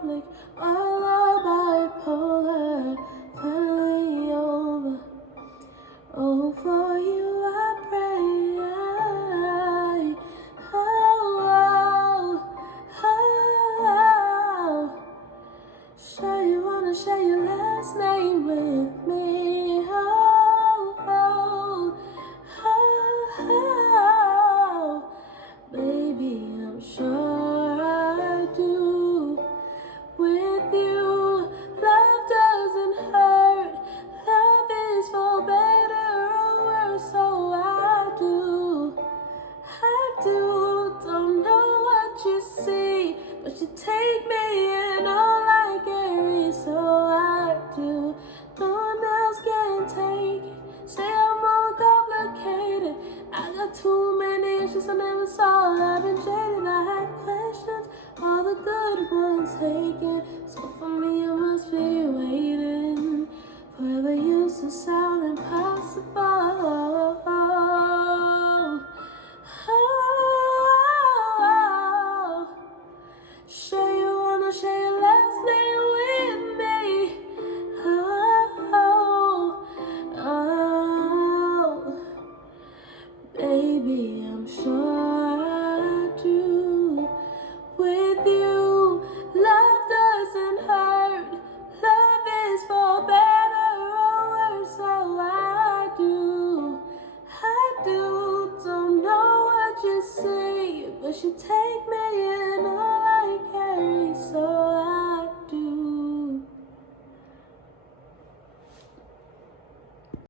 public. All are bipolar, finally over. Oh, for you I pray. Sure you wanna share your last name with me? Baby, I'm sure I do. With you, love doesn't hurt. Love is for better or worse, so I do. Don't know what you see, but you take me in all I carry, so I do. No one else can take it. Say I'm more complicated. I got too many issues I never saw. I've been jaded, I have questions, all the good ones taken. So for me, I must be waiting. Forever used to sound impossible. Sure you wanna share your last name with me? Baby, I'm sure I do. With you, love doesn't hurt. Love is for better or worse, so I do. Don't know what you say, but you take